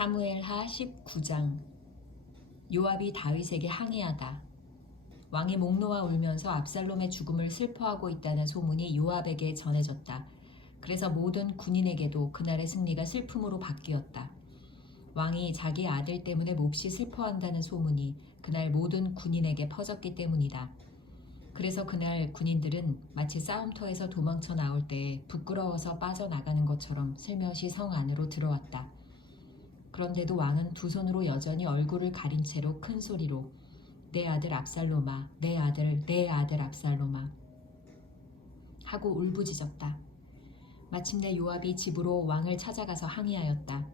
사무엘하 19장. 요압이 다윗에게 항의하다. 왕이 목 놓아 울면서 압살롬의 죽음을 슬퍼하고 있다는 소문이 요압에게 전해졌다. 그래서 모든 군인에게도 그날의 승리가 슬픔으로 바뀌었다. 왕이 자기 아들 때문에 몹시 슬퍼한다는 소문이 그날 모든 군인에게 퍼졌기 때문이다. 그래서 그날 군인들은 마치 싸움터에서 도망쳐 나올 때 부끄러워서 빠져나가는 것처럼 슬며시 성 안으로 들어왔다. 그런데도 왕은 두 손으로 여전히 얼굴을 가린 채로 큰 소리로 내 아들 압살롬아, 내 아들 압살롬아 하고 울부짖었다. 마침내 요압이 집으로 왕을 찾아가서 항의하였다.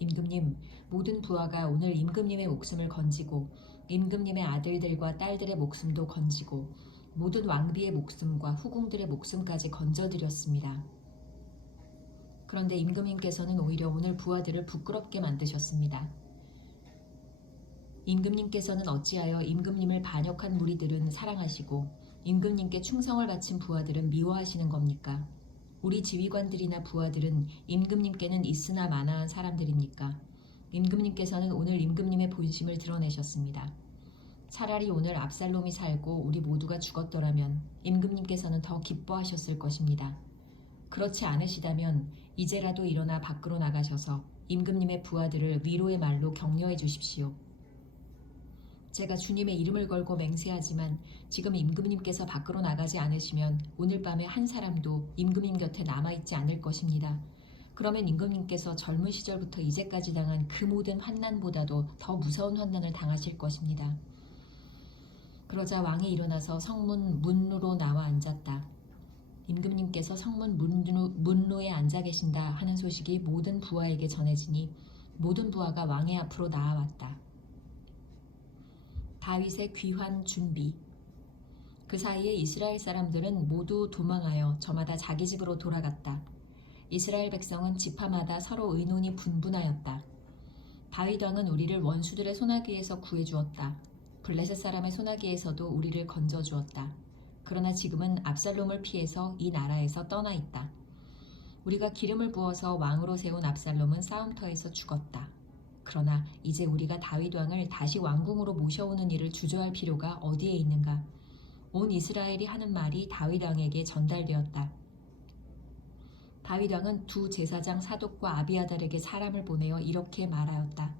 임금님, 모든 부하가 오늘 임금님의 목숨을 건지고 임금님의 아들들과 딸들의 목숨도 건지고 모든 왕비의 목숨과 후궁들의 목숨까지 건져드렸습니다. 그런데 임금님께서는 오히려 오늘 부하들을 부끄럽게 만드셨습니다. 임금님께서는 어찌하여 임금님을 반역한 무리들은 사랑하시고 임금님께 충성을 바친 부하들은 미워하시는 겁니까? 우리 지휘관들이나 부하들은 임금님께는 있으나 마나한 사람들입니까? 임금님께서는 오늘 임금님의 본심을 드러내셨습니다. 차라리 오늘 압살롬이 살고 우리 모두가 죽었더라면 임금님께서는 더 기뻐하셨을 것입니다. 그렇지 않으시다면 이제라도 일어나 밖으로 나가셔서 임금님의 부하들을 위로의 말로 격려해 주십시오. 제가 주님의 이름을 걸고 맹세하지만 지금 임금님께서 밖으로 나가지 않으시면 오늘 밤에 한 사람도 임금님 곁에 남아있지 않을 것입니다. 그러면 임금님께서 젊은 시절부터 이제까지 당한 그 모든 환난보다도 더 무서운 환난을 당하실 것입니다. 그러자 왕이 일어나서 성문 문로로 나와 앉았다. 임금님께서 성문 문로에 앉아 계신다 하는 소식이 모든 부하에게 전해지니 모든 부하가 왕의 앞으로 나아왔다. 다윗의 귀환 준비. 그 사이에 이스라엘 사람들은 모두 도망하여 저마다 자기 집으로 돌아갔다. 이스라엘 백성은 지파마다 서로 의논이 분분하였다. 다윗 왕은 우리를 원수들의 손아귀에서 구해주었다. 블레셋 사람의 손아귀에서도 우리를 건져주었다. 그러나 지금은 압살롬을 피해서 이 나라에서 떠나 있다. 우리가 기름을 부어서 왕으로 세운 압살롬은 싸움터에서 죽었다. 그러나 이제 우리가 다윗 왕을 다시 왕궁으로 모셔오는 일을 주저할 필요가 어디에 있는가? 온 이스라엘이 하는 말이 다윗 왕에게 전달되었다. 다윗 왕은 두 제사장 사독과 아비아달에게 사람을 보내어 이렇게 말하였다.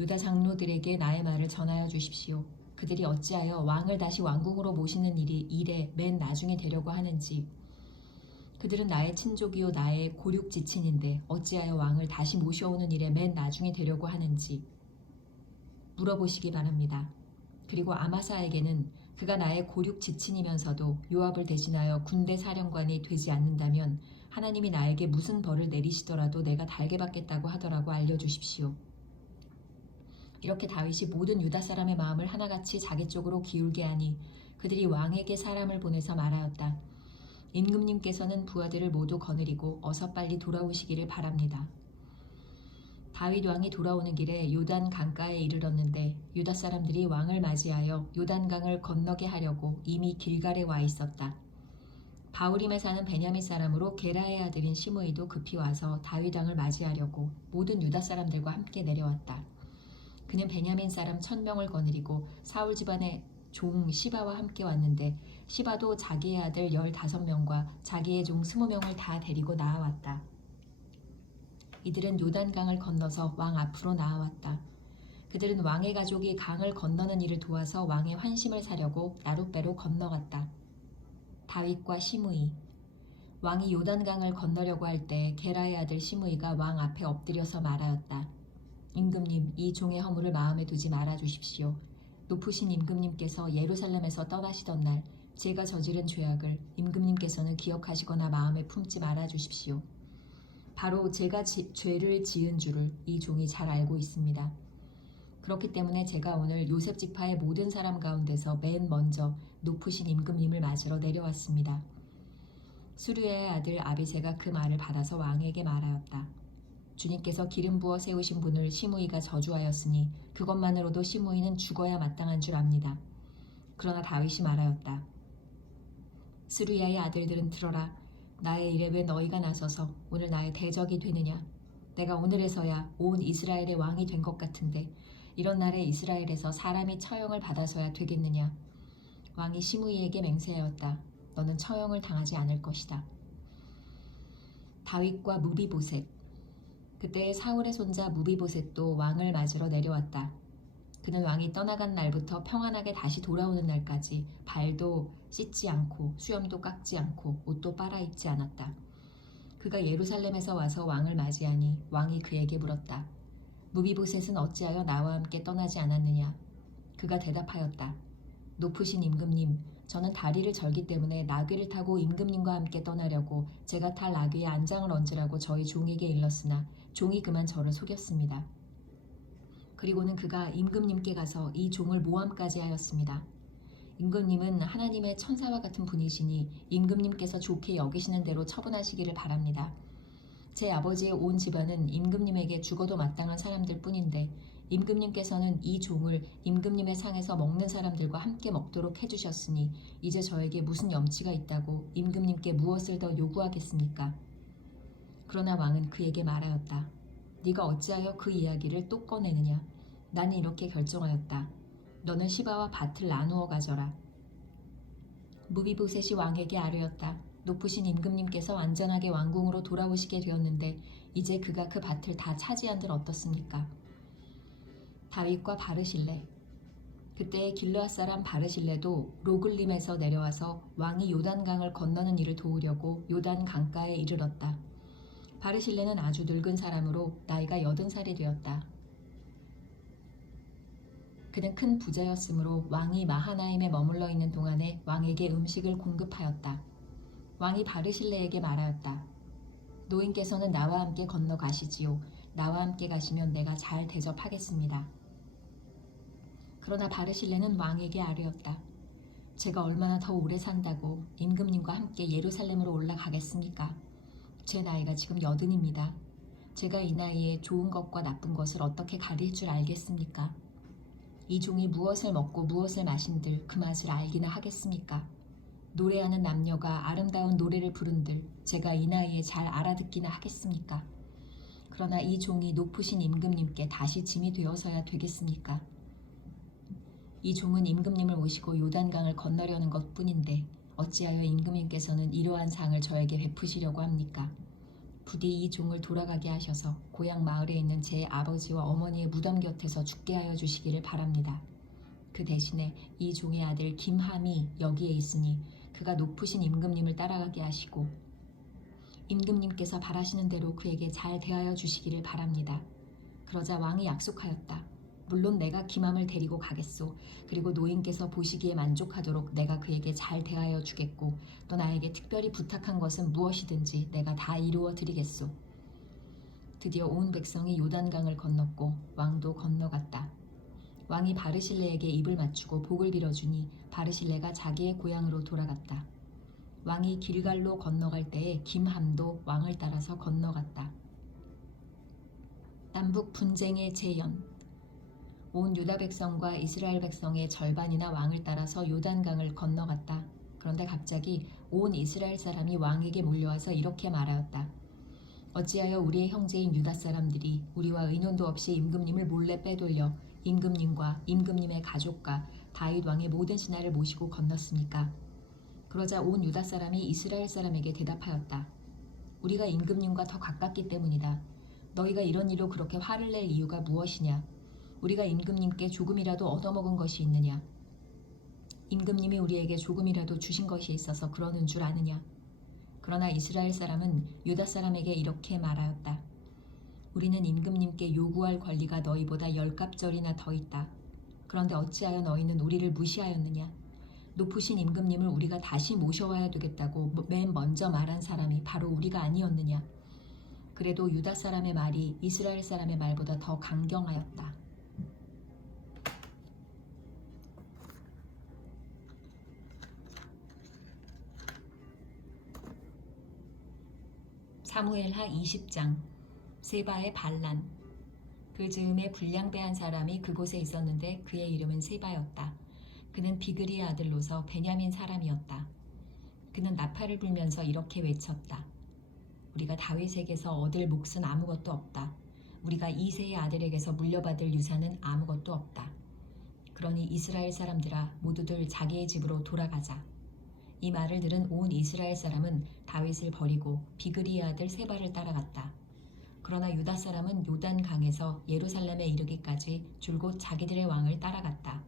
유다 장로들에게 나의 말을 전하여 주십시오. 그들이 어찌하여 왕을 다시 왕궁으로 모시는 일에 맨 나중에 되려고 하는지. 그들은 나의 친족이요 나의 고륙 지친인데 어찌하여 왕을 다시 모셔오는 일에 맨 나중에 되려고 하는지 물어보시기 바랍니다. 그리고 아마사에게는 그가 나의 고륙 지친이면서도 요압을 대신하여 군대 사령관이 되지 않는다면 하나님이 나에게 무슨 벌을 내리시더라도 내가 달게 받겠다고 하더라고 알려주십시오. 이렇게 다윗이 모든 유다 사람의 마음을 하나같이 자기 쪽으로 기울게 하니 그들이 왕에게 사람을 보내서 말하였다. 임금님께서는 부하들을 모두 거느리고 어서 빨리 돌아오시기를 바랍니다. 다윗 왕이 돌아오는 길에 요단 강가에 이르렀는데 유다 사람들이 왕을 맞이하여 요단강을 건너게 하려고 이미 길갈에 와 있었다. 바후림에 사는 베냐민 사람으로 게라의 아들인 시므이도 급히 와서 다윗 왕을 맞이하려고 모든 유다 사람들과 함께 내려왔다. 그는 베냐민 사람 1000명을 거느리고 사울 집안의 종 시바와 함께 왔는데 시바도 자기의 아들 15명과 자기의 종 20명을 다 데리고 나아왔다. 이들은 요단강을 건너서 왕 앞으로 나아왔다. 그들은 왕의 가족이 강을 건너는 일을 도와서 왕의 환심을 사려고 나룻배로 건너갔다. 다윗과 시므이. 왕이 요단강을 건너려고 할 때 게라의 아들 시므이가 왕 앞에 엎드려서 말하였다. 임금님, 이 종의 허물을 마음에 두지 말아 주십시오. 높으신 임금님께서 예루살렘에서 떠나시던 날 제가 저지른 죄악을 임금님께서는 기억하시거나 마음에 품지 말아 주십시오. 바로 제가 죄를 지은 줄을 이 종이 잘 알고 있습니다. 그렇기 때문에 제가 오늘 요셉 지파의 모든 사람 가운데서 맨 먼저 높으신 임금님을 맞으러 내려왔습니다. 수르야의 아들 아비새가 그 말을 받아서 왕에게 말하였다. 주님께서 기름 부어 세우신 분을 시므이가 저주하였으니 그것만으로도 시므이는 죽어야 마땅한 줄 압니다. 그러나 다윗이 말하였다. 스루야의 아들들은 들어라. 나의 일에 왜 너희가 나서서 오늘 나의 대적이 되느냐. 내가 오늘에서야 온 이스라엘의 왕이 된 것 같은데 이런 날에 이스라엘에서 사람이 처형을 받아서야 되겠느냐. 왕이 시므이에게 맹세하였다. 너는 처형을 당하지 않을 것이다. 다윗과 무비보셋. 그때 사울의 손자 무비보셋도 왕을 맞으러 내려왔다. 그는 왕이 떠나간 날부터 평안하게 다시 돌아오는 날까지 발도 씻지 않고 수염도 깎지 않고 옷도 빨아입지 않았다. 그가 예루살렘에서 와서 왕을 맞이하니 왕이 그에게 물었다. 무비보셋은 어찌하여 나와 함께 떠나지 않았느냐? 그가 대답하였다. 높으신 임금님, 저는 다리를 절기 때문에 나귀를 타고 임금님과 함께 떠나려고 제가 탈 나귀에 안장을 얹으라고 저희 종에게 일렀으나 종이 그만 저를 속였습니다. 그리고는 그가 임금님께 가서 이 종을 모함까지 하였습니다. 임금님은 하나님의 천사와 같은 분이시니 임금님께서 좋게 여기시는 대로 처분하시기를 바랍니다. 제 아버지의 온 집안은 임금님에게 죽어도 마땅한 사람들 뿐인데 임금님께서는 이 종을 임금님의 상에서 먹는 사람들과 함께 먹도록 해주셨으니 이제 저에게 무슨 염치가 있다고 임금님께 무엇을 더 요구하겠습니까? 그러나 왕은 그에게 말하였다. 네가 어찌하여 그 이야기를 또 꺼내느냐? 나는 이렇게 결정하였다. 너는 시바와 밭을 나누어 가져라. 무비보셋이 왕에게 아뢰었다. 높으신 임금님께서 안전하게 왕궁으로 돌아오시게 되었는데 이제 그가 그 밭을 다 차지한들 어떻습니까? 다윗과 바르실레. 그때 길르앗 사람 바르실레도 로글림에서 내려와서 왕이 요단강을 건너는 일을 도우려고 요단 강가에 이르렀다. 바르실레는 아주 늙은 사람으로 나이가 80살이 되었다. 그는 큰 부자였으므로 왕이 마하나임에 머물러 있는 동안에 왕에게 음식을 공급하였다. 왕이 바르실레에게 말하였다. 노인께서는 나와 함께 건너가시지요. 나와 함께 가시면 내가 잘 대접하겠습니다. 그러나 바르실레는 왕에게 아뢰었다. 제가 얼마나 더 오래 산다고 임금님과 함께 예루살렘으로 올라가겠습니까? 제 나이가 지금 80입니다. 제가 이 나이에 좋은 것과 나쁜 것을 어떻게 가릴 줄 알겠습니까? 이 종이 무엇을 먹고 무엇을 마신들 그 맛을 알기나 하겠습니까? 노래하는 남녀가 아름다운 노래를 부른들 제가 이 나이에 잘 알아듣기나 하겠습니까? 그러나 이 종이 높으신 임금님께 다시 짐이 되어서야 되겠습니까? 이 종은 임금님을 모시고 요단강을 건너려는 것뿐인데 어찌하여 임금님께서는 이러한 상을 저에게 베푸시려고 합니까? 부디 이 종을 돌아가게 하셔서 고향 마을에 있는 제 아버지와 어머니의 무덤 곁에서 죽게 하여 주시기를 바랍니다. 그 대신에 이 종의 아들 김함이 여기에 있으니 그가 높으신 임금님을 따라가게 하시고 임금님께서 바라시는 대로 그에게 잘 대하여 주시기를 바랍니다. 그러자 왕이 약속하였다. 물론 내가 김함을 데리고 가겠소. 그리고 노인께서 보시기에 만족하도록 내가 그에게 잘 대하여 주겠고 또 나에게 특별히 부탁한 것은 무엇이든지 내가 다 이루어 드리겠소. 드디어 온 백성이 요단강을 건넜고 왕도 건너갔다. 왕이 바르실레에게 입을 맞추고 복을 빌어주니 바르실레가 자기의 고향으로 돌아갔다. 왕이 길갈로 건너갈 때에 김함도 왕을 따라서 건너갔다. 남북 분쟁의 재현. 온 유다 백성과 이스라엘 백성의 절반이나 왕을 따라서 요단강을 건너갔다. 그런데 갑자기 온 이스라엘 사람이 왕에게 몰려와서 이렇게 말하였다. 어찌하여 우리의 형제인 유다 사람들이 우리와 의논도 없이 임금님을 몰래 빼돌려 임금님과 임금님의 가족과 다윗 왕의 모든 신하를 모시고 건넜습니까? 그러자 온 유다 사람이 이스라엘 사람에게 대답하였다. 우리가 임금님과 더 가깝기 때문이다. 너희가 이런 일로 그렇게 화를 낼 이유가 무엇이냐? 우리가 임금님께 조금이라도 얻어먹은 것이 있느냐? 임금님이 우리에게 조금이라도 주신 것이 있어서 그러는 줄 아느냐? 그러나 이스라엘 사람은 유다 사람에게 이렇게 말하였다. 우리는 임금님께 요구할 권리가 너희보다 10갑절이나 더 있다. 그런데 어찌하여 너희는 우리를 무시하였느냐? 높으신 임금님을 우리가 다시 모셔와야 되겠다고 맨 먼저 말한 사람이 바로 우리가 아니었느냐? 그래도 유다 사람의 말이 이스라엘 사람의 말보다 더 강경하였다. 사무엘하 20장. 세바의 반란. 그 즈음에 불량배한 사람이 그곳에 있었는데 그의 이름은 세바였다. 그는 비그리의 아들로서 베냐민 사람이었다. 그는 나팔을 불면서 이렇게 외쳤다. 우리가 다윗에게서 얻을 몫은 아무것도 없다. 우리가 이새의 아들에게서 물려받을 유산은 아무것도 없다. 그러니 이스라엘 사람들아 모두들 자기의 집으로 돌아가자. 이 말을 들은 온 이스라엘 사람은 다윗을 버리고 비그리의 아들 세바를 따라갔다. 그러나 유다 사람은 요단 강에서 예루살렘에 이르기까지 줄곧 자기들의 왕을 따라갔다.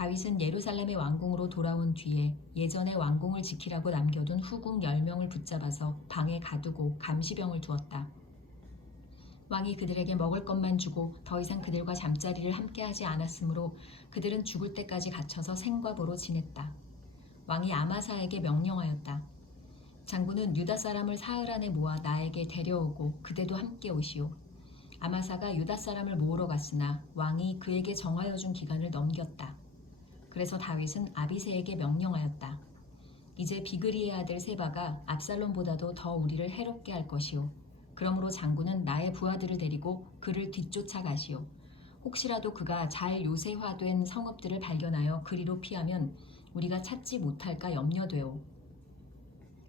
다윗은 예루살렘의 왕궁으로 돌아온 뒤에 예전의 왕궁을 지키라고 남겨둔 후궁 10명을 붙잡아서 방에 가두고 감시병을 두었다. 왕이 그들에게 먹을 것만 주고 더 이상 그들과 잠자리를 함께하지 않았으므로 그들은 죽을 때까지 갇혀서 생과보로 지냈다. 왕이 아마사에게 명령하였다. 장군은 유다 사람을 사흘 안에 모아 나에게 데려오고 그대도 함께 오시오. 아마사가 유다 사람을 모으러 갔으나 왕이 그에게 정하여 준 기간을 넘겼다. 그래서 다윗은 아비새에게 명령하였다. 이제 비그리의 아들 세바가 압살롬보다도 더 우리를 해롭게 할 것이오. 그러므로 장군은 나의 부하들을 데리고 그를 뒤쫓아 가시오. 혹시라도 그가 잘 요새화된 성읍들을 발견하여 그리로 피하면 우리가 찾지 못할까 염려되오.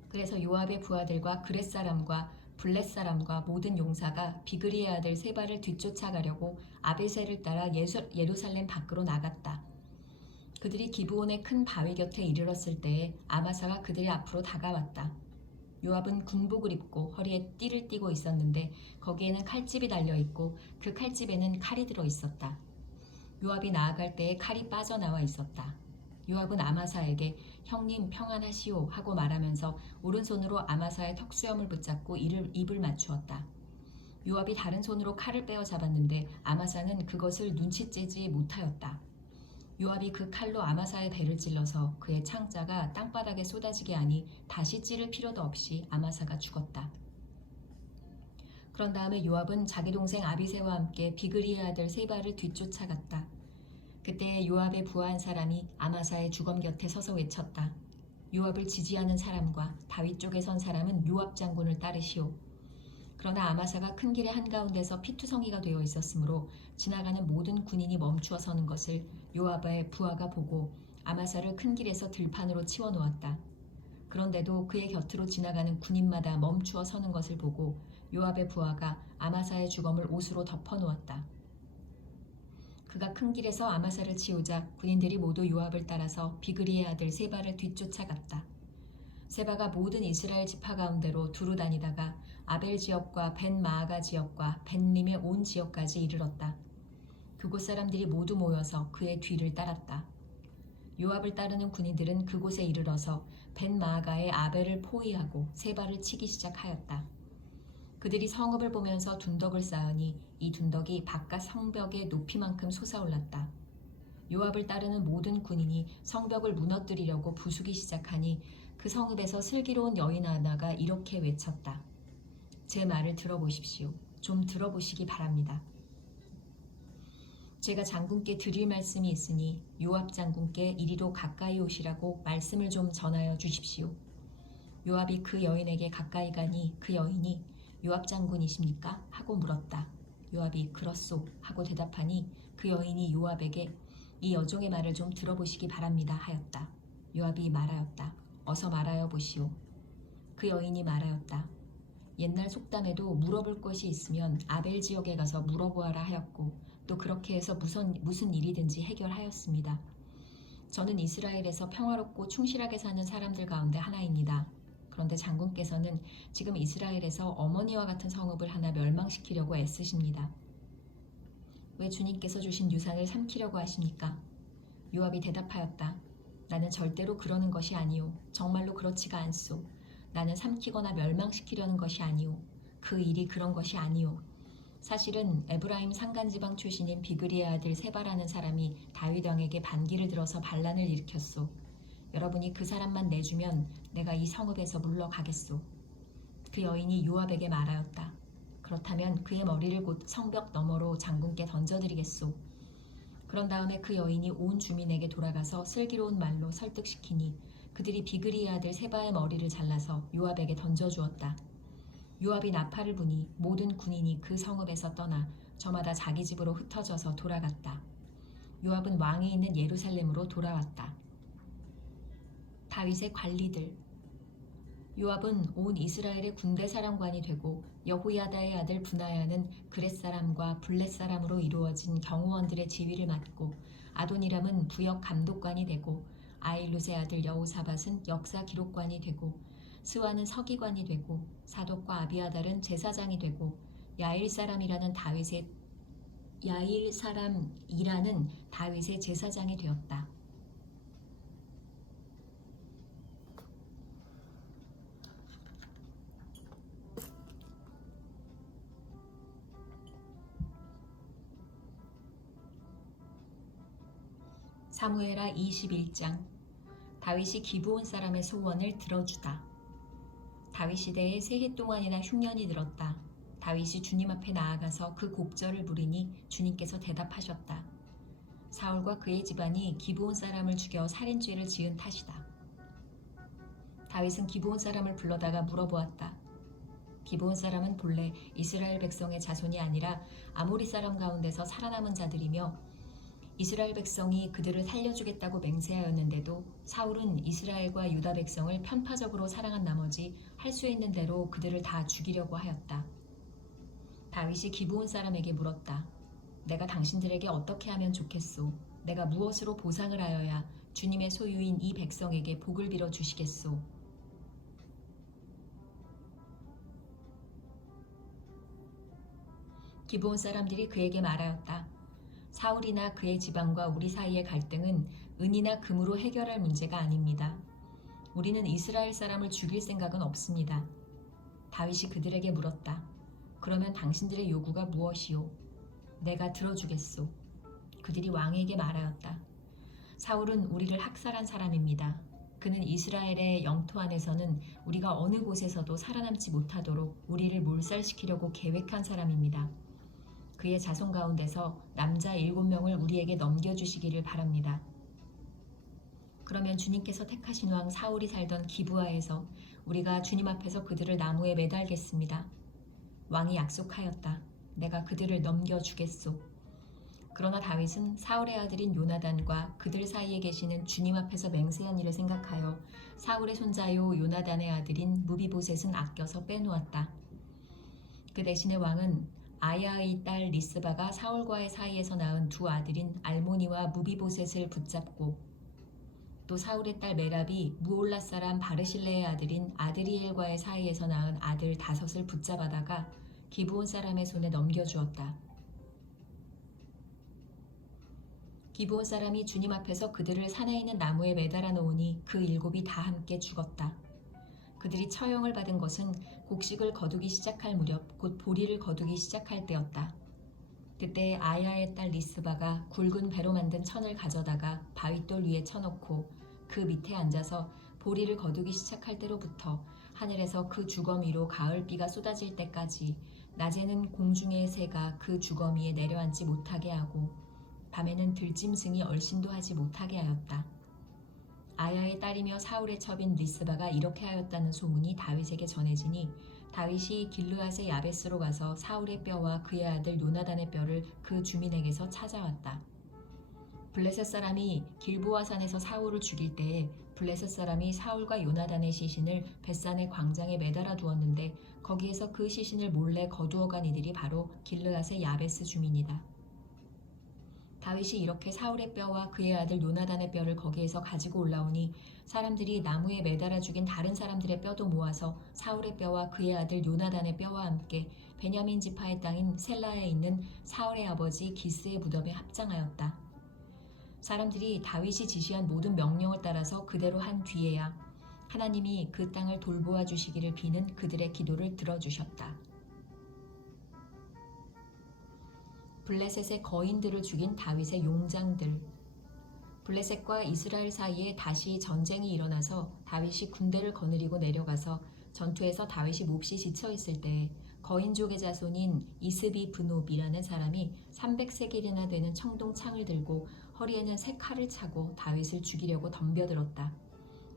그래서 요압의 부하들과 그렛 사람과 블렛 사람과 모든 용사가 비그리의 아들 세바를 뒤쫓아가려고 아베셀을 따라 예루살렘 밖으로 나갔다. 그들이 기브온의 큰 바위 곁에 이르렀을 때에 아마사가 그들의 앞으로 다가왔다. 요압은 군복을 입고 허리에 띠를 띠고 있었는데 거기에는 칼집이 달려있고 그 칼집에는 칼이 들어있었다. 요압이 나아갈 때에 칼이 빠져나와 있었다. 요압은 아마사에게 형님 평안하시오 하고 말하면서 오른손으로 아마사의 턱수염을 붙잡고 입을 맞추었다. 요압이 다른 손으로 칼을 빼어 잡았는데 아마사는 그것을 눈치채지 못하였다. 요압이 그 칼로 아마사의 배를 찔러서 그의 창자가 땅바닥에 쏟아지게 하니 다시 찌를 필요도 없이 아마사가 죽었다. 그런 다음에 요압은 자기 동생 아비새와 함께 비그리의 아들 세바를 뒤쫓아갔다. 그때 요압의 부하 한 사람이 아마사의 주검 곁에 서서 외쳤다. 요압을 지지하는 사람과 다윗 쪽에 선 사람은 요압 장군을 따르시오. 그러나 아마사가 큰 길의 한가운데서 피투성이가 되어 있었으므로 지나가는 모든 군인이 멈추어 서는 것을 요압의 부하가 보고 아마사를 큰 길에서 들판으로 치워 놓았다. 그런데도 그의 곁으로 지나가는 군인마다 멈추어 서는 것을 보고 요압의 부하가 아마사의 주검을 옷으로 덮어 놓았다. 그가 큰 길에서 아마사를 치우자 군인들이 모두 요압을 따라서 비그리의 아들 세바를 뒤쫓아갔다. 세바가 모든 이스라엘 지파 가운데로 두루 다니다가 아벨 지역과 벤 마아가 지역과 벤림의 온 지역까지 이르렀다. 그곳 사람들이 모두 모여서 그의 뒤를 따랐다. 요압을 따르는 군인들은 그곳에 이르러서 벤 마아가의 아벨을 포위하고 세바를 치기 시작하였다. 그들이 성읍을 보면서 둔덕을 쌓으니 이 둔덕이 바깥 성벽의 높이만큼 솟아올랐다. 요압을 따르는 모든 군인이 성벽을 무너뜨리려고 부수기 시작하니 그 성읍에서 슬기로운 여인 하나가 이렇게 외쳤다. 제 말을 들어보십시오. 좀 들어보시기 바랍니다. 제가 장군께 드릴 말씀이 있으니 요압 장군께 이리로 가까이 오시라고 말씀을 좀 전하여 주십시오. 요압이 그 여인에게 가까이 가니 그 여인이 요압 장군이십니까? 하고 물었다. 요압이 그렇소 하고 대답하니 그 여인이 요압에게 이 여종의 말을 좀 들어보시기 바랍니다 하였다. 요압이 말하였다. 어서 말하여 보시오. 그 여인이 말하였다. 옛날 속담에도 물어볼 것이 있으면 아벨 지역에 가서 물어보아라 하였고 또 그렇게 해서 무슨 일이든지 해결하였습니다. 저는 이스라엘에서 평화롭고 충실하게 사는 사람들 가운데 하나입니다. 그런데 장군께서는 지금 이스라엘에서 어머니와 같은 성읍을 하나 멸망시키려고 애쓰십니다. 왜 주님께서 주신 유산을 삼키려고 하십니까? 요압이 대답하였다. 나는 절대로 그러는 것이 아니오. 정말로 그렇지가 않소. 나는 삼키거나 멸망시키려는 것이 아니오. 그 일이 그런 것이 아니오. 사실은 에브라임 산간지방 출신인 비그리의 아들 세바라는 사람이 다윗 왕에게 반기를 들어서 반란을 일으켰소. 여러분이 그 사람만 내주면 내가 이 성읍에서 물러가겠소. 그 여인이 요압에게 말하였다. 그렇다면 그의 머리를 곧 성벽 너머로 장군께 던져드리겠소. 그런 다음에 그 여인이 온 주민에게 돌아가서 슬기로운 말로 설득시키니 그들이 비그리의 아들 세바의 머리를 잘라서 요압에게 던져주었다. 요압이 나팔을 부니 모든 군인이 그 성읍에서 떠나 저마다 자기 집으로 흩어져서 돌아갔다. 요압은 왕이 있는 예루살렘으로 돌아왔다. 다윗의 관리들. 요압은 온 이스라엘의 군대 사령관이 되고 여호야다의 아들 브나야는 그렛 사람과 블렛 사람으로 이루어진 경호원들의 지휘를 맡고 아도니람은 부역 감독관이 되고 아일룻의 아들 여호사밧은 역사 기록관이 되고 스와는 서기관이 되고 사독과 아비아달은 제사장이 되고 야일 사람이라는 다윗의 제사장이 되었다. 사무엘하 21장. 다윗이 기브온 사람의 소원을 들어주다. 다윗 시대에 세 해 동안이나 흉년이 들었다. 다윗이 주님 앞에 나아가서 그 곡절을 부리니 주님께서 대답하셨다. 사울과 그의 집안이 기브온 사람을 죽여 살인죄를 지은 탓이다. 다윗은 기브온 사람을 불러다가 물어보았다. 기브온 사람은 본래 이스라엘 백성의 자손이 아니라 아모리 사람 가운데서 살아남은 자들이며 이스라엘 백성이 그들을 살려주겠다고 맹세하였는데도 사울은 이스라엘과 유다 백성을 편파적으로 사랑한 나머지 할 수 있는 대로 그들을 다 죽이려고 하였다. 다윗이 기브온 사람에게 물었다. 내가 당신들에게 어떻게 하면 좋겠소? 내가 무엇으로 보상을 하여야 주님의 소유인 이 백성에게 복을 빌어 주시겠소? 기브온 사람들이 그에게 말하였다. 사울이나 그의 집안과 우리 사이의 갈등은 은이나 금으로 해결할 문제가 아닙니다. 우리는 이스라엘 사람을 죽일 생각은 없습니다. 다윗이 그들에게 물었다. 그러면 당신들의 요구가 무엇이오? 내가 들어주겠소. 그들이 왕에게 말하였다. 사울은 우리를 학살한 사람입니다. 그는 이스라엘의 영토 안에서는 우리가 어느 곳에서도 살아남지 못하도록 우리를 몰살시키려고 계획한 사람입니다. 그의 자손 가운데서 남자 7명을 우리에게 넘겨주시기를 바랍니다. 그러면 주님께서 택하신 왕 사울이 살던 기브아에서 우리가 주님 앞에서 그들을 나무에 매달겠습니다. 왕이 약속하였다. 내가 그들을 넘겨주겠소. 그러나 다윗은 사울의 아들인 요나단과 그들 사이에 계시는 주님 앞에서 맹세한 일을 생각하여 사울의 손자요 요나단의 아들인 무비보셋은 아껴서 빼놓았다. 그 대신에 왕은 아야의 딸 리스바가 사울과의 사이에서 낳은 두 아들인 알모니와 무비보셋을 붙잡고 또 사울의 딸 메랍이 무올라 사람 바르실레의 아들인 아드리엘과의 사이에서 낳은 아들 5을 붙잡아다가 기브온 사람의 손에 넘겨주었다. 기브온 사람이 주님 앞에서 그들을 산에 있는 나무에 매달아 놓으니 그 7이 다 함께 죽었다. 그들이 처형을 받은 것은 곡식을 거두기 시작할 무렵 곧 보리를 거두기 시작할 때였다. 그때 아야의 딸 리스바가 굵은 배로 만든 천을 가져다가 바윗돌 위에 쳐놓고 그 밑에 앉아서 보리를 거두기 시작할 때로부터 하늘에서 그 주거미로 가을비가 쏟아질 때까지 낮에는 공중의 새가 그 주거미에 내려앉지 못하게 하고 밤에는 들짐승이 얼씬도 하지 못하게 하였다. 아야의 딸이며 사울의 첩인 리스바가 이렇게 하였다는 소문이 다윗에게 전해지니 다윗이 길르앗의 야베스로 가서 사울의 뼈와 그의 아들 요나단의 뼈를 그 주민에게서 찾아왔다. 블레셋 사람이 길보아산에서 사울을 죽일 때에 블레셋 사람이 사울과 요나단의 시신을 벳산의 광장에 매달아 두었는데 거기에서 그 시신을 몰래 거두어간 이들이 바로 길르앗의 야베스 주민이다. 다윗이 이렇게 사울의 뼈와 그의 아들 요나단의 뼈를 거기에서 가지고 올라오니 사람들이 나무에 매달아 죽인 다른 사람들의 뼈도 모아서 사울의 뼈와 그의 아들 요나단의 뼈와 함께 베냐민 지파의 땅인 셀라에 있는 사울의 아버지 기스의 무덤에 합장하였다. 사람들이 다윗이 지시한 모든 명령을 따라서 그대로 한 뒤에야 하나님이 그 땅을 돌보아 주시기를 비는 그들의 기도를 들어주셨다. 블레셋의 거인들을 죽인 다윗의 용장들. 블레셋과 이스라엘 사이에 다시 전쟁이 일어나서 다윗이 군대를 거느리고 내려가서 전투에서 다윗이 몹시 지쳐있을 때에 거인족의 자손인 이스비 브노비라는 사람이 300세겔이나 되는 청동 창을 들고 허리에는 새 칼을 차고 다윗을 죽이려고 덤벼들었다.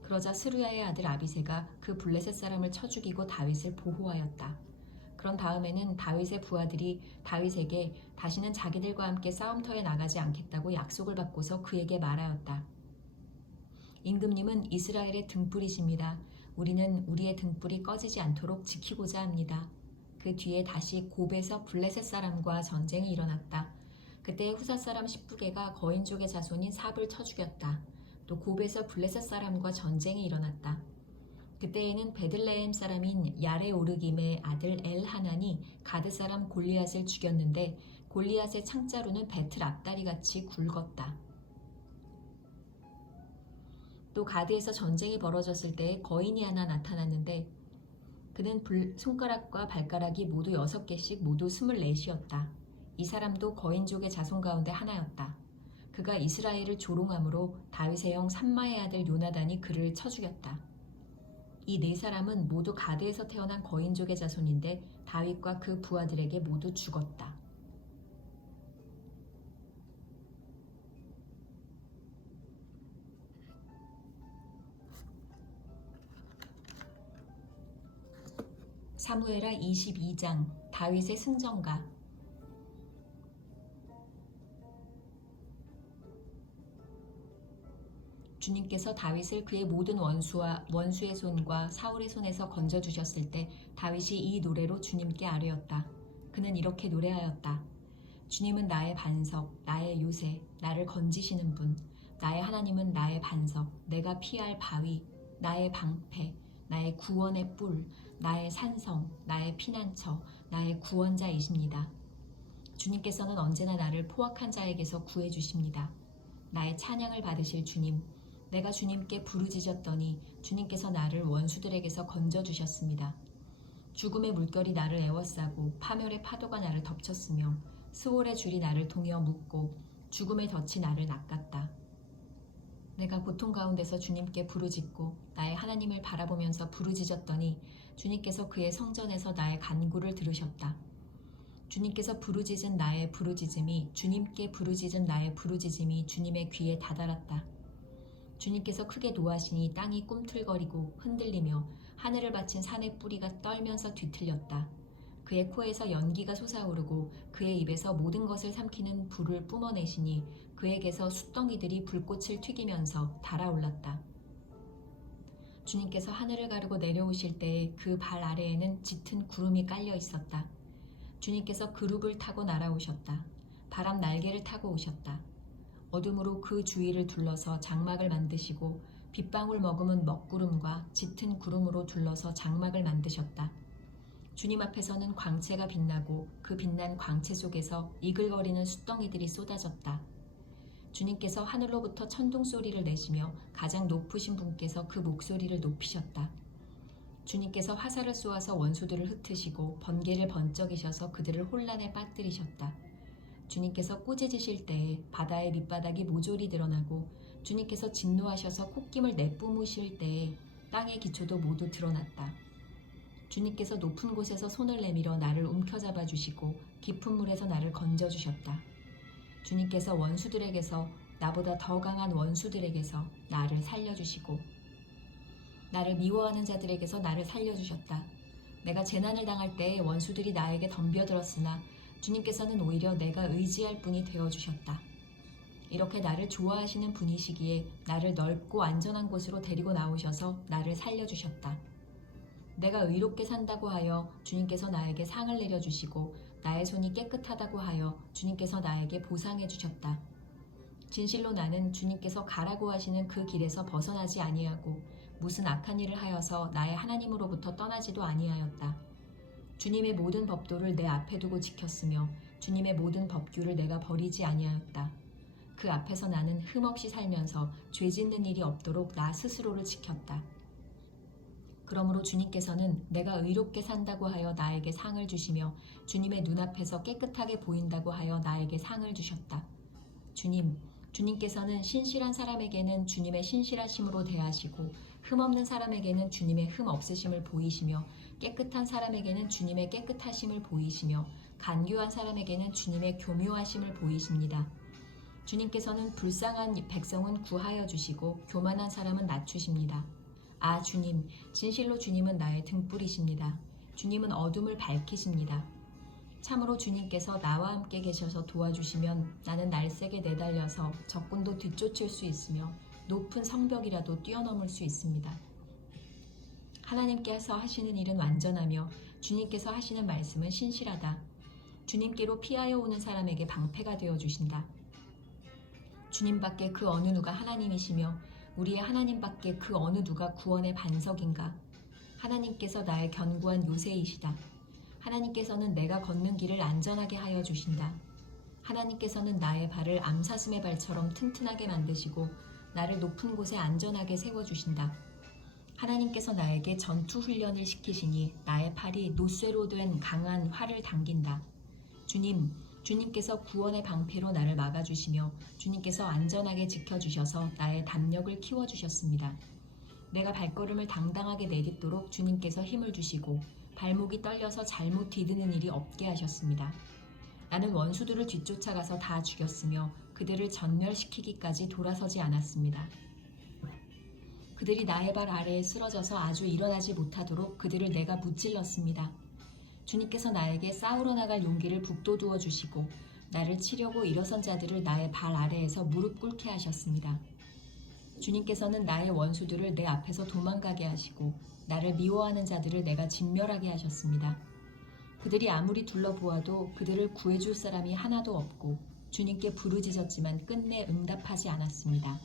그러자 스루야의 아들 아비새가 그 블레셋 사람을 쳐 죽이고 다윗을 보호하였다. 그런 다음에는 다윗의 부하들이 다윗에게 다시는 자기들과 함께 싸움터에 나가지 않겠다고 약속을 받고서 그에게 말하였다. 임금님은 이스라엘의 등불이십니다. 우리는 우리의 등불이 꺼지지 않도록 지키고자 합니다. 그 뒤에 다시 곱에서 블레셋 사람과 전쟁이 일어났다. 그때 후사 사람 10부개가 거인족의 자손인 삽을 쳐 죽였다. 또 곱에서 블레셋 사람과 전쟁이 일어났다. 그때에는 베들레헴 사람인 야레오르김의 아들 엘하난이 가드 사람 골리앗을 죽였는데 골리앗의 창자루는 배틀 앞다리같이 굵었다. 또 가드에서 전쟁이 벌어졌을 때 거인이 하나 나타났는데 그는 손가락과 발가락이 모두 6개씩 모두 24이었다. 이 사람도 거인족의 자손 가운데 하나였다. 그가 이스라엘을 조롱함으로 다윗의 형 삼마의 아들 요나단이 그를 쳐 죽였다. 이 4사람은 모두 가드에서 태어난 거인족의 자손인데 다윗과 그 부하들에게 모두 죽었다. 사무엘하 22장 다윗의 승전가. 주님께서 다윗을 그의 모든 원수의 손과 사울의 손에서 건져주셨을 때 다윗이 이 노래로 주님께 아뢰었다. 그는 이렇게 노래하였다. 주님은 나의 반석, 나의 요새, 나를 건지시는 분. 나의 하나님은 나의 반석, 내가 피할 바위, 나의 방패, 나의 구원의 뿔, 나의 산성, 나의 피난처, 나의 구원자이십니다. 주님께서는 언제나 나를 포악한 자에게서 구해주십니다. 나의 찬양을 받으실 주님, 내가 주님께 부르짖었더니 주님께서 나를 원수들에게서 건져주셨습니다. 죽음의 물결이 나를 에워싸고 파멸의 파도가 나를 덮쳤으며 스올의 줄이 나를 동여 묶고 죽음의 덫이 나를 낚았다. 내가 고통 가운데서 주님께 부르짖고 나의 하나님을 바라보면서 부르짖었더니 주님께서 그의 성전에서 나의 간구를 들으셨다. 주님께서 부르짖은 나의 부르짖음이 주님께 부르짖은 나의 부르짖음이 주님의 귀에 다다랐다. 주님께서 크게 노하시니 땅이 꿈틀거리고 흔들리며 하늘을 바친 산의 뿌리가 떨면서 뒤틀렸다. 그의 코에서 연기가 솟아오르고 그의 입에서 모든 것을 삼키는 불을 뿜어내시니 그에게서 숫덩이들이 불꽃을 튀기면서 달아올랐다. 주님께서 하늘을 가르고 내려오실 때에 그 발 아래에는 짙은 구름이 깔려 있었다. 주님께서 그룹을 타고 날아오셨다. 바람 날개를 타고 오셨다. 어둠으로 그 주위를 둘러서 장막을 만드시고 빗방울 머금은 먹구름과 짙은 구름으로 둘러서 장막을 만드셨다. 주님 앞에서는 광채가 빛나고 그 빛난 광채 속에서 이글거리는 숫덩이들이 쏟아졌다. 주님께서 하늘로부터 천둥 소리를 내시며 가장 높으신 분께서 그 목소리를 높이셨다. 주님께서 화살을 쏘아서 원수들을 흩으시고 번개를 번쩍이셔서 그들을 혼란에 빠뜨리셨다. 주님께서 꾸짖으실 때에 바다의 밑바닥이 모조리 드러나고 주님께서 진노하셔서 콧김을 내뿜으실 때에 땅의 기초도 모두 드러났다. 주님께서 높은 곳에서 손을 내밀어 나를 움켜잡아 주시고 깊은 물에서 나를 건져주셨다. 주님께서 원수들에게서 나보다 더 강한 원수들에게서 나를 살려주시고 나를 미워하는 자들에게서 나를 살려주셨다. 내가 재난을 당할 때에 원수들이 나에게 덤벼들었으나 주님께서는 오히려 내가 의지할 분이 되어주셨다. 이렇게 나를 좋아하시는 분이시기에 나를 넓고 안전한 곳으로 데리고 나오셔서 나를 살려주셨다. 내가 의롭게 산다고 하여 주님께서 나에게 상을 내려주시고 나의 손이 깨끗하다고 하여 주님께서 나에게 보상해 주셨다. 진실로 나는 주님께서 가라고 하시는 그 길에서 벗어나지 아니하고 무슨 악한 일을 하여서 나의 하나님으로부터 떠나지도 아니하였다. 주님의 모든 법도를 내 앞에 두고 지켰으며 주님의 모든 법규를 내가 버리지 아니하였다. 그 앞에서 나는 흠없이 살면서 죄 짓는 일이 없도록 나 스스로를 지켰다. 그러므로 주님께서는 내가 의롭게 산다고 하여 나에게 상을 주시며 주님의 눈앞에서 깨끗하게 보인다고 하여 나에게 상을 주셨다. 주님께서는 신실한 사람에게는 주님의 신실하심으로 대하시고 흠없는 사람에게는 주님의 흠 없으심을 보이시며 깨끗한 사람에게는 주님의 깨끗하심을 보이시며 간교한 사람에게는 주님의 교묘하심을 보이십니다. 주님께서는 불쌍한 백성은 구하여 주시고 교만한 사람은 낮추십니다. 아 주님, 진실로 주님은 나의 등불이십니다. 주님은 어둠을 밝히십니다. 참으로 주님께서 나와 함께 계셔서 도와주시면 나는 날쌔게 내달려서 적군도 뒤쫓을 수 있으며 높은 성벽이라도 뛰어넘을 수 있습니다. 하나님께서 하시는 일은 완전하며 주님께서 하시는 말씀은 신실하다. 주님께로 피하여 오는 사람에게 방패가 되어 주신다. 주님밖에 그 어느 누가 하나님이시며 우리의 하나님밖에 그 어느 누가 구원의 반석인가. 하나님께서 나의 견고한 요새이시다. 하나님께서는 내가 걷는 길을 안전하게 하여 주신다. 하나님께서는 나의 발을 암사슴의 발처럼 튼튼하게 만드시고 나를 높은 곳에 안전하게 세워주신다. 하나님께서 나에게 전투 훈련을 시키시니 나의 팔이 노쇠로 된 강한 활을 당긴다. 주님께서 구원의 방패로 나를 막아주시며 주님께서 안전하게 지켜주셔서 나의 담력을 키워주셨습니다. 내가 발걸음을 당당하게 내딛도록 주님께서 힘을 주시고 발목이 떨려서 잘못 디드는 일이 없게 하셨습니다. 나는 원수들을 뒤쫓아가서 다 죽였으며 그들을 전멸시키기까지 돌아서지 않았습니다. 그들이 나의 발 아래에 쓰러져서 아주 일어나지 못하도록 그들을 내가 무찔렀습니다. 주님께서 나에게 싸우러 나갈 용기를 북돋우어 주시고 나를 치려고 일어선 자들을 나의 발 아래에서 무릎 꿇게 하셨습니다. 주님께서는 나의 원수들을 내 앞에서 도망가게 하시고 나를 미워하는 자들을 내가 진멸하게 하셨습니다. 그들이 아무리 둘러보아도 그들을 구해줄 사람이 하나도 없고 주님께 부르짖었지만 끝내 응답하지 않았습니다.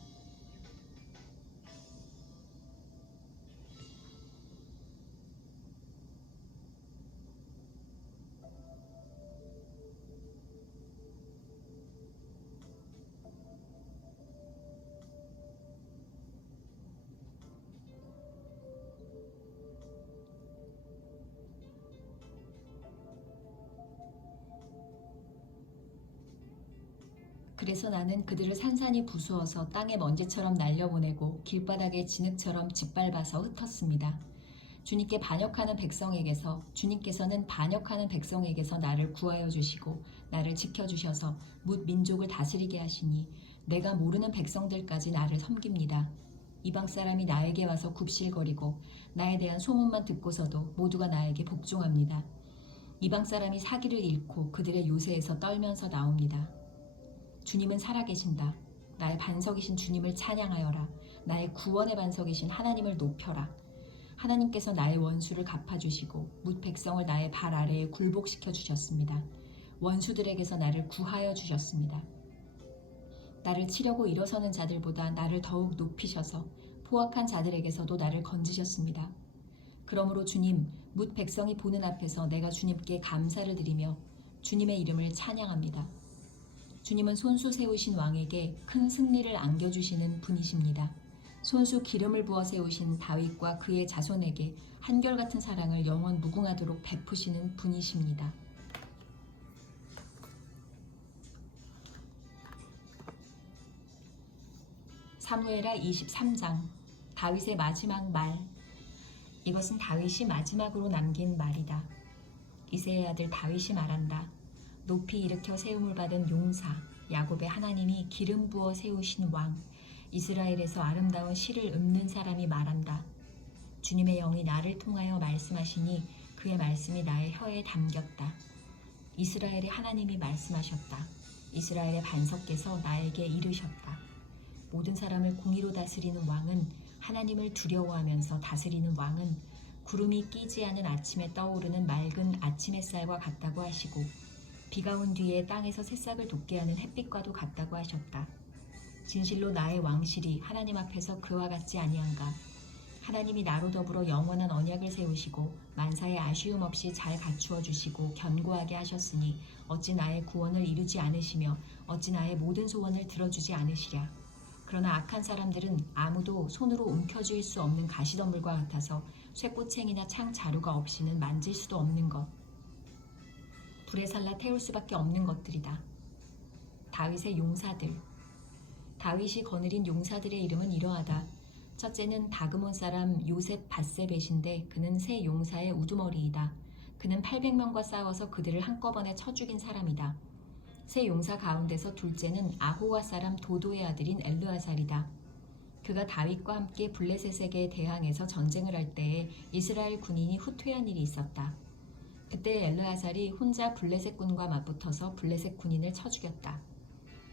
그래서 나는 그들을 산산이 부수어서 땅에 먼지처럼 날려보내고 길바닥에 진흙처럼 짓밟아서 흩었습니다. 주님께서는 반역하는 백성에게서 나를 구하여 주시고 나를 지켜주셔서 뭇 민족을 다스리게 하시니 내가 모르는 백성들까지 나를 섬깁니다. 이방 사람이 나에게 와서 굽실거리고 나에 대한 소문만 듣고서도 모두가 나에게 복종합니다. 이방 사람이 사기를 잃고 그들의 요새에서 떨면서 나옵니다. 주님은 살아계신다. 나의 반석이신 주님을 찬양하여라. 나의 구원의 반석이신 하나님을 높여라. 하나님께서 나의 원수를 갚아주시고 뭇 백성을 나의 발 아래에 굴복시켜 주셨습니다. 원수들에게서 나를 구하여 주셨습니다. 나를 치려고 일어서는 자들보다 나를 더욱 높이셔서 포악한 자들에게서도 나를 건지셨습니다. 그러므로 주님, 뭇 백성이 보는 앞에서 내가 주님께 감사를 드리며 주님의 이름을 찬양합니다. 주님은 손수 세우신 왕에게 큰 승리를 안겨주시는 분이십니다. 손수 기름을 부어 세우신 다윗과 그의 자손에게 한결같은 사랑을 영원 무궁하도록 베푸시는 분이십니다. 사무엘하 23장 다윗의 마지막 말. 이것은 다윗이 마지막으로 남긴 말이다. 이새의 아들 다윗이 말한다. 높이 일으켜 세움을 받은 용사, 야곱의 하나님이 기름 부어 세우신 왕, 이스라엘에서 아름다운 시를 읊는 사람이 말한다. 주님의 영이 나를 통하여 말씀하시니 그의 말씀이 나의 혀에 담겼다. 이스라엘의 하나님이 말씀하셨다. 이스라엘의 반석께서 나에게 이르셨다. 모든 사람을 공의로 다스리는 왕은, 하나님을 두려워하면서 다스리는 왕은 구름이 끼지 않은 아침에 떠오르는 맑은 아침 햇살과 같다고 하시고 비가 온 뒤에 땅에서 새싹을 돋게 하는 햇빛과도 같다고 하셨다. 진실로 나의 왕실이 하나님 앞에서 그와 같지 아니한가. 하나님이 나로 더불어 영원한 언약을 세우시고 만사에 아쉬움 없이 잘 갖추어 주시고 견고하게 하셨으니 어찌 나의 구원을 이루지 않으시며 어찌 나의 모든 소원을 들어주지 않으시랴. 그러나 악한 사람들은 아무도 손으로 움켜쥘 수 없는 가시덤불과 같아서 쇠꼬챙이나 창 자루가 없이는 만질 수도 없는 것. 불에 살라 태울 수밖에 없는 것들이다. 다윗의 용사들. 다윗이 거느린 용사들의 이름은 이러하다. 첫째는 다그몬 사람 요셉 밧세벳인데 그는 세 용사의 우두머리이다. 그는 800명과 싸워서 그들을 한꺼번에 쳐 죽인 사람이다. 세 용사 가운데서 둘째는 아호와 사람 도도의 아들인 엘르아살이다. 그가 다윗과 함께 블레셋에게 대항해서 전쟁을 할 때에 이스라엘 군인이 후퇴한 일이 있었다. 그때 엘르아살이 혼자 블레셋 군과 맞붙어서 블레셋 군인을 쳐 죽였다.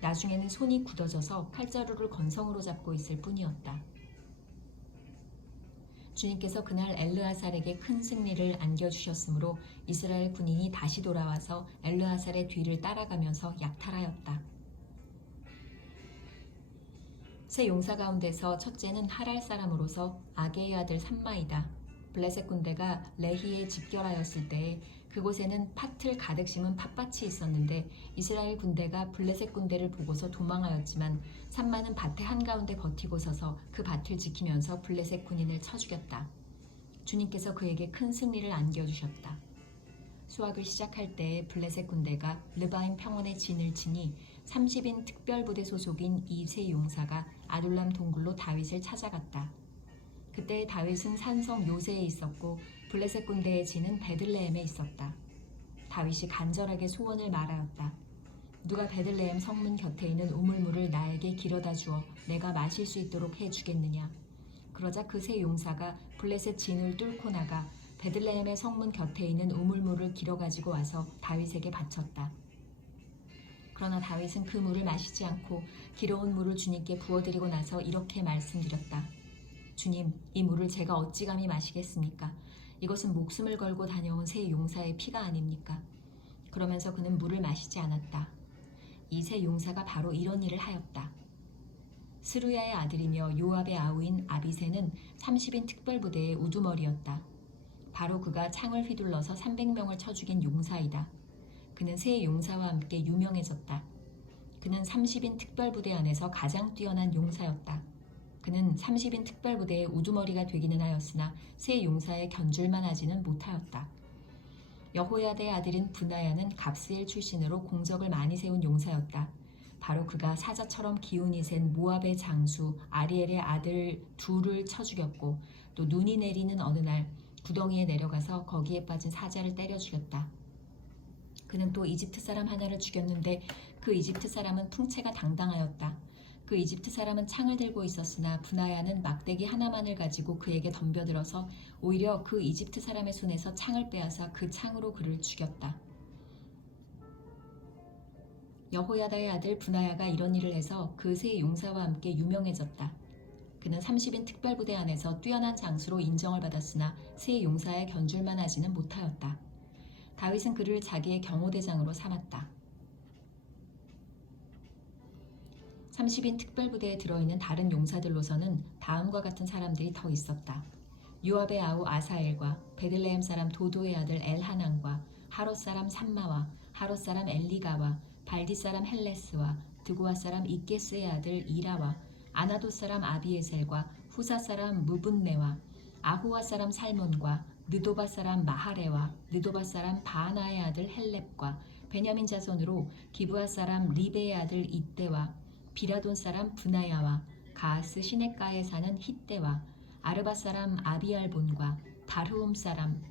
나중에는 손이 굳어져서 칼자루를 건성으로 잡고 있을 뿐이었다. 주님께서 그날 엘르아살에게 큰 승리를 안겨주셨으므로 이스라엘 군인이 다시 돌아와서 엘르아살의 뒤를 따라가면서 약탈하였다. 세 용사 가운데서 첫째는 하랄 사람으로서 아게의 아들 삼마이다. 블레셋 군대가 레히에 집결하였을 때에 그곳에는 팥을 가득 심은 팥밭이 있었는데 이스라엘 군대가 블레셋 군대를 보고서 도망하였지만 삼마는 밭의 한가운데 버티고 서서 그 밭을 지키면서 블레셋 군인을 쳐 죽였다. 주님께서 그에게 큰 승리를 안겨주셨다. 수확을 시작할 때에 블레셋 군대가 르바임 평원의 진을 치니 30인 특별부대 소속인 이 세 용사가 아둘람 동굴로 다윗을 찾아갔다. 그때 다윗은 산성 요새에 있었고 블레셋 군대의 진은 베들레헴에 있었다. 다윗이 간절하게 소원을 말하였다. 누가 베들레헴 성문 곁에 있는 우물물을 나에게 길어다 주어 내가 마실 수 있도록 해주겠느냐. 그러자 그 세 용사가 블레셋 진을 뚫고 나가 베들레헴의 성문 곁에 있는 우물물을 길어가지고 와서 다윗에게 바쳤다. 그러나 다윗은 그 물을 마시지 않고 길어온 물을 주님께 부어드리고 나서 이렇게 말씀드렸다. 주님, 이 물을 제가 어찌 감히 마시겠습니까? 이것은 목숨을 걸고 다녀온 세 용사의 피가 아닙니까? 그러면서 그는 물을 마시지 않았다. 이 세 용사가 바로 이런 일을 하였다. 스루야의 아들이며 요압의 아우인 아비새는 30인 특별부대의 우두머리였다. 바로 그가 창을 휘둘러서 300명을 쳐 죽인 용사이다. 그는 세 용사와 함께 유명해졌다. 그는 30인 특별부대 안에서 가장 뛰어난 용사였다. 그는 30인 특별부대의 우두머리가 되기는 하였으나 세 용사의 견줄만 하지는 못하였다. 여호야다의 아들인 브나야는 갑스엘 출신으로 공적을 많이 세운 용사였다. 바로 그가 사자처럼 기운이 센 모압의 장수 아리엘의 아들 둘을 쳐 죽였고 또 눈이 내리는 어느 날 구덩이에 내려가서 거기에 빠진 사자를 때려 죽였다. 그는 또 이집트 사람 하나를 죽였는데 그 이집트 사람은 풍채가 당당하였다. 그 이집트 사람은 창을 들고 있었으나 브나야는 막대기 하나만을 가지고 그에게 덤벼들어서 오히려 그 이집트 사람의 손에서 창을 빼앗아 그 창으로 그를 죽였다. 여호야다의 아들 브나야가 이런 일을 해서 그 세 용사와 함께 유명해졌다. 그는 30인 특별부대 안에서 뛰어난 장수로 인정을 받았으나 세 용사의 견줄만 하지는 못하였다. 다윗은 그를 자기의 경호대장으로 삼았다. 30인 특별부대에 들어있는 다른 용사들로서는 다음과 같은 사람들이 더 있었다. 요압의 아우 아사엘과 베들레헴 사람 도도의 아들 엘하난과 하롯 사람 삼마와 하롯 사람 엘리가와 발디 사람 헬레스와 드고아 사람 이게스의 아들 이라와 아나돗 사람 아비에셀과 후사 사람 무분네와 아호와 사람 살몬과 느도바 사람 마하레와 느도바 사람 바하나의 아들 헬렙과 베냐민 자손으로 기브아 사람 리베의 아들 이때와 비라돈 사람 브나야와 가스 시냇가에 사는 hit대와 아르바 사람 아비알본과 바르움 사람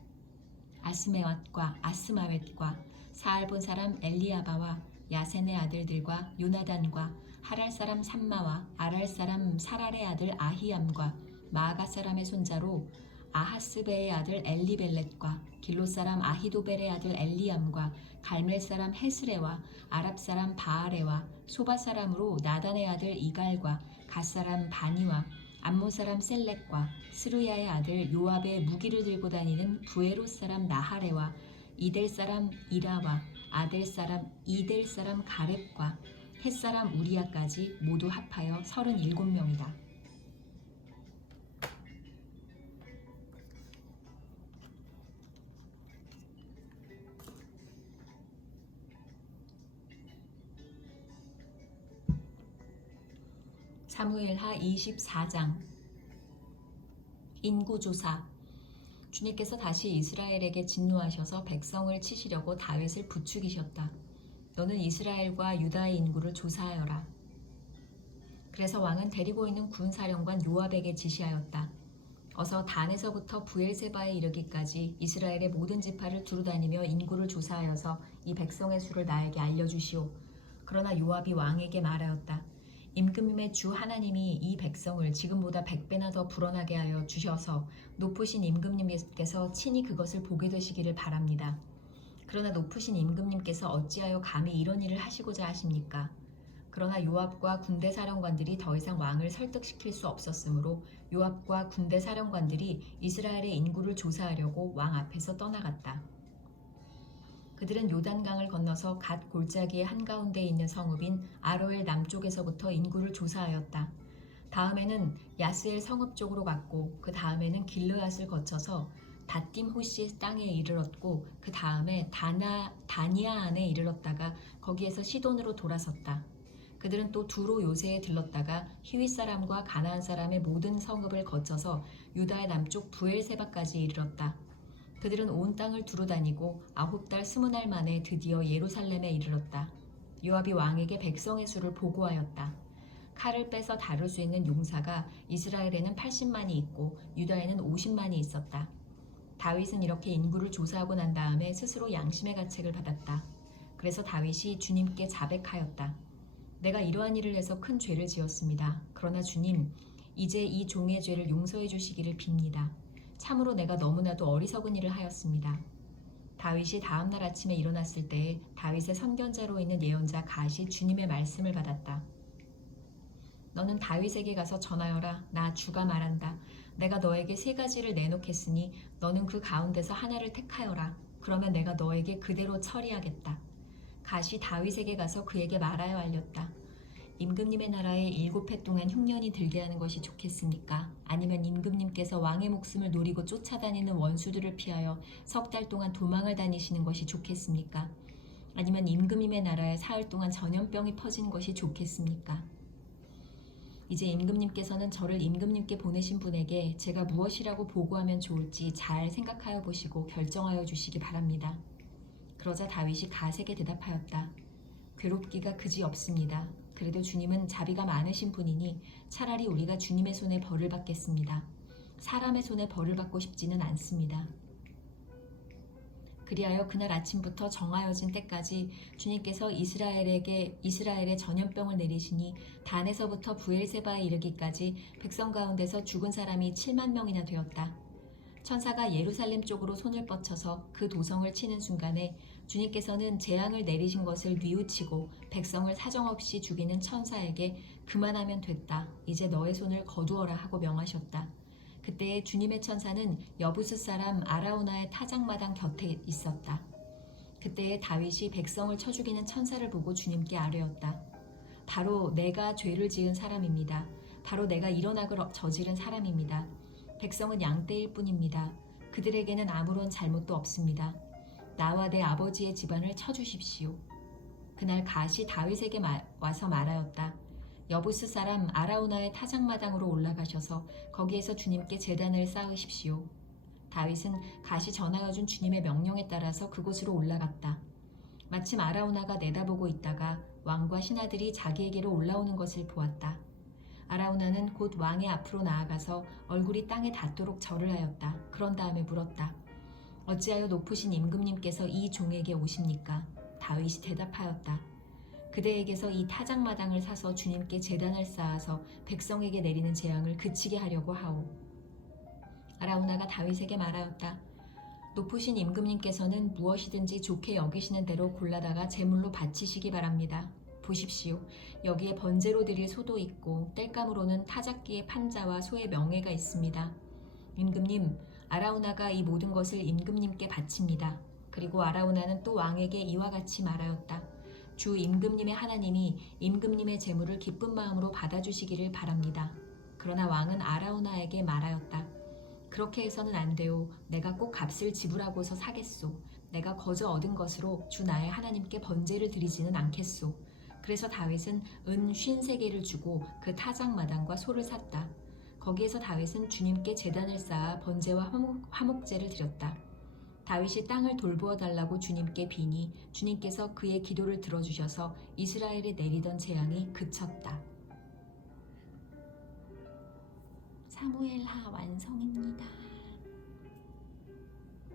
아스메왑과 아스마웻과 사알본 사람 엘리아바와 야센의 아들들과 요나단과 하랄 사람 삼마와 아랄 사람 사랄의 아들 아히암과 마아가 사람의 손자로 아하스베의 아들 엘리벨렛과 길로 사람 아히도벨의 아들 엘리암과 갈멜 사람 헤스레와 아랍 사람 바아레와 소바 사람으로 나단의 아들 이갈과 갓 사람 바니와 암몬 사람 셀렉과 스루야의 아들 요압의 무기를 들고 다니는 부에롯 사람 나하레와 이델 사람 이라와 아델 사람 이델 사람 가렙과 헷 사람 우리야까지 모두 합하여 37명이다. 사무엘하 24장 인구조사. 주님께서 다시 이스라엘에게 진노하셔서 백성을 치시려고 다윗을 부추기셨다. 너는 이스라엘과 유다의 인구를 조사하여라. 그래서 왕은 데리고 있는 군사령관 요압에게 지시하였다. 어서 단에서부터 부엘세바에 이르기까지 이스라엘의 모든 지파를 두루다니며 인구를 조사하여서 이 백성의 수를 나에게 알려주시오. 그러나 요압이 왕에게 말하였다. 임금님의 주 하나님이 이 백성을 지금보다 100배나 더 불어나게 하여 주셔서 높으신 임금님께서 친히 그것을 보게 되시기를 바랍니다. 그러나 높으신 임금님께서 어찌하여 감히 이런 일을 하시고자 하십니까? 그러나 요압과 군대 사령관들이 더 이상 왕을 설득시킬 수 없었으므로 요압과 군대 사령관들이 이스라엘의 인구를 조사하려고 왕 앞에서 떠나갔다. 그들은 요단강을 건너서 갓 골짜기의 한가운데 있는 성읍인 아로엘 남쪽에서부터 인구를 조사하였다. 다음에는 야스엘 성읍 쪽으로 갔고 그 다음에는 길르앗을 거쳐서 다딤 호시 땅에 이르렀고 그 다음에 다니아 안에 이르렀다가 거기에서 시돈으로 돌아섰다. 그들은 또 두로 요새에 들렀다가 히윗 사람과 가나안 사람의 모든 성읍을 거쳐서 유다의 남쪽 부엘세바까지 이르렀다. 그들은 온 땅을 두루 다니고 9달 20날 만에 드디어 예루살렘에 이르렀다. 요압이 왕에게 백성의 수를 보고하였다. 칼을 빼서 다룰 수 있는 용사가 이스라엘에는 80만이 있고 유다에는 50만이 있었다. 다윗은 이렇게 인구를 조사하고 난 다음에 스스로 양심의 가책을 받았다. 그래서 다윗이 주님께 자백하였다. 내가 이러한 일을 해서 큰 죄를 지었습니다. 그러나 주님, 이제 이 종의 죄를 용서해 주시기를 빕니다. 참으로 내가 너무나도 어리석은 일을 하였습니다. 다윗이 다음날 아침에 일어났을 때에 다윗의 선견자로 있는 예언자 갓이 주님의 말씀을 받았다. 너는 다윗에게 가서 전하여라. 나 주가 말한다. 내가 너에게 3가지를 내놓겠으니 너는 그 가운데서 하나를 택하여라. 그러면 내가 너에게 그대로 처리하겠다. 갓이 다윗에게 가서 그에게 말하여 알렸다. 임금님의 나라에 7해 동안 흉년이 들게 하는 것이 좋겠습니까? 아니면 임금님께서 왕의 목숨을 노리고 쫓아다니는 원수들을 피하여 3달 동안 도망을 다니시는 것이 좋겠습니까? 아니면 임금님의 나라에 사흘 동안 전염병이 퍼지는 것이 좋겠습니까? 이제 임금님께서는 저를 임금님께 보내신 분에게 제가 무엇이라고 보고하면 좋을지 잘 생각하여 보시고 결정하여 주시기 바랍니다. 그러자 다윗이 갓에게 대답하였다. 괴롭기가 그지 없습니다. 그래도 주님은 자비가 많으신 분이니 차라리 우리가 주님의 손에 벌을 받겠습니다. 사람의 손에 벌을 받고 싶지는 않습니다. 그리하여 그날 아침부터 정하여진 때까지 주님께서 이스라엘에 전염병을 내리시니 단에서부터 부엘세바에 이르기까지 백성 가운데서 죽은 사람이 7만 명이나 되었다. 천사가 예루살렘 쪽으로 손을 뻗쳐서 그 도성을 치는 순간에 주님께서는 재앙을 내리신 것을 뉘우치고 백성을 사정없이 죽이는 천사에게 그만하면 됐다. 이제 너의 손을 거두어라 하고 명하셨다. 그때에 주님의 천사는 여부스 사람 아라우나의 타작마당 곁에 있었다. 그때에 다윗이 백성을 쳐 죽이는 천사를 보고 주님께 아뢰었다. 바로 내가 죄를 지은 사람입니다. 바로 내가 이런 악을 저지른 사람입니다. 백성은 양떼일 뿐입니다. 그들에게는 아무런 잘못도 없습니다. 나와 내 아버지의 집안을 쳐주십시오. 그날 갓이 다윗에게 와서 말하였다. 여부스 사람 아라우나의 타작마당으로 올라가셔서 거기에서 주님께 제단을 쌓으십시오. 다윗은 갓이 전하여준 주님의 명령에 따라서 그곳으로 올라갔다. 마침 아라우나가 내다보고 있다가 왕과 신하들이 자기에게로 올라오는 것을 보았다. 아라우나는 곧 왕의 앞으로 나아가서 얼굴이 땅에 닿도록 절을 하였다. 그런 다음에 물었다. 어찌하여 높으신 임금님께서 이 종에게 오십니까? 다윗이 대답하였다. 그대에게서 이 타작마당을 사서 주님께 제단을 쌓아서 백성에게 내리는 재앙을 그치게 하려고 하오. 아라우나가 다윗에게 말하였다. 높으신 임금님께서는 무엇이든지 좋게 여기시는 대로 골라다가 제물로 바치시기 바랍니다. 보십시오. 여기에 번제로 드릴 소도 있고 땔감으로는 타작기의 판자와 소의 명예가 있습니다. 임금님, 아라우나가 이 모든 것을 임금님께 바칩니다. 그리고 아라우나는 또 왕에게 이와 같이 말하였다. 주 임금님의 하나님이 임금님의 제물을 기쁜 마음으로 받아주시기를 바랍니다. 그러나 왕은 아라우나에게 말하였다. 그렇게 해서는 안 돼요. 내가 꼭 값을 지불하고서 사겠소. 내가 거저 얻은 것으로 주 나의 하나님께 번제를 드리지는 않겠소. 그래서 다윗은 은 53개를 주고 그 타작마당과 소를 샀다. 거기에서 다윗은 주님께 제단을 쌓아 번제와 화목제를 드렸다. 다윗이 땅을 돌보아 달라고 주님께 비니 주님께서 그의 기도를 들어주셔서 이스라엘에 내리던 재앙이 그쳤다. 사무엘하 완성입니다.